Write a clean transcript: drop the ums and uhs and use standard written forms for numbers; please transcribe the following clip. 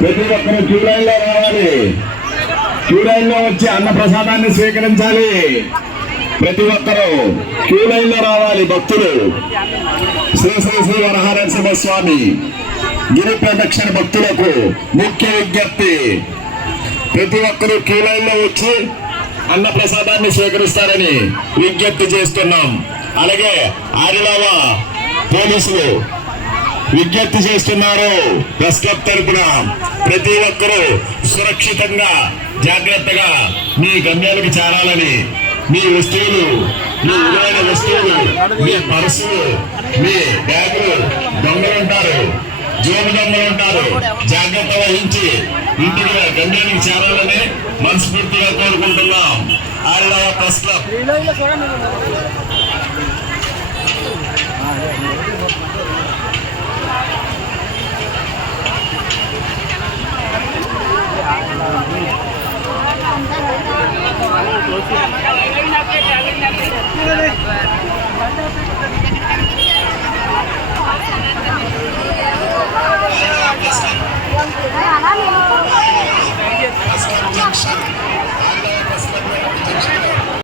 ప్రతి ఒక్కరు queue line లో రావాలి. క్యూ లైన్ లో వచ్చి అన్న ప్రసాదాన్ని స్వీకరించాలి. ప్రతి ఒక్కరూ క్యూ లైన్ లో రావాలి. భక్తులు శ్రీ శ్రీ శ్రీ వరహరసింహ స్వామి గిరి ప్రదక్షిణ భక్తులకు ముఖ్య విజ్ఞప్తి, ప్రతి ఒక్కరూ క్యూ లైన్ లో వచ్చి అన్న ప్రసాదాన్ని స్వీకరిస్తారని విజ్ఞప్తి చేస్తున్నాం. అలాగే ఆదిలావ పోలీసులు విజ్ఞప్తి చేస్తున్నారు. ప్రెస్ క్లబ్ తరపున ప్రతి ఒక్కరూ సురక్షితంగా జాగ్రత్తగా మీ గమ్యాలకు చేరాలని, మీ వస్తువులు, మీ విలువైన వస్తువులు, మీ పర్సులు, మీ బ్యాగులు దొంగలుంటారు, జోబు దొంగలుంటారు, జాగ్రత్త వహించి ఇంటికి గమ్యానికి చేరాలని మనస్ఫూర్తిగా కోరుకుంటున్నాం. ఆదిలావ ప్రెస్ క్లబ్.